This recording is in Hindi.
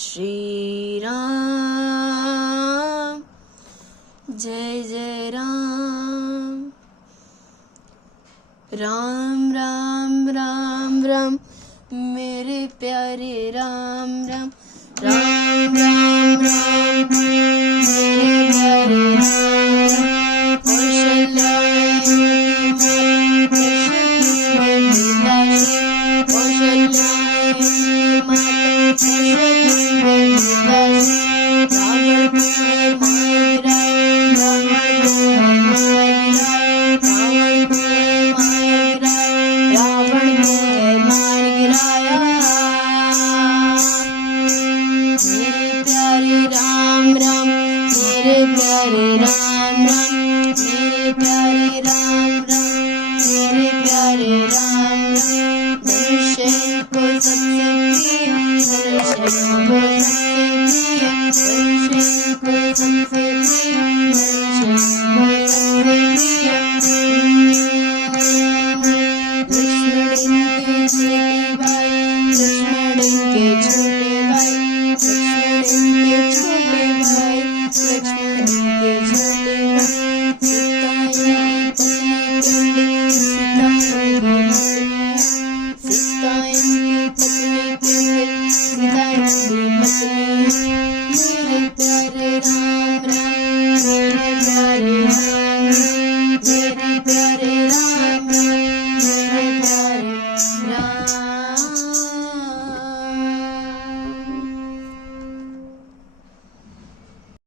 श्री राम जय जय राम। राम राम राम राम मेरे प्यारे राम राम। राम राम राम मेरे प्यारे राम राम। मेरे प्यारे राम राम मेरे प्यारे राम राम मेरे प्यारे राम राम मेरे प्यारे राम राम। मनुष्य को सबसे प्रिय मनुष्य को सबसे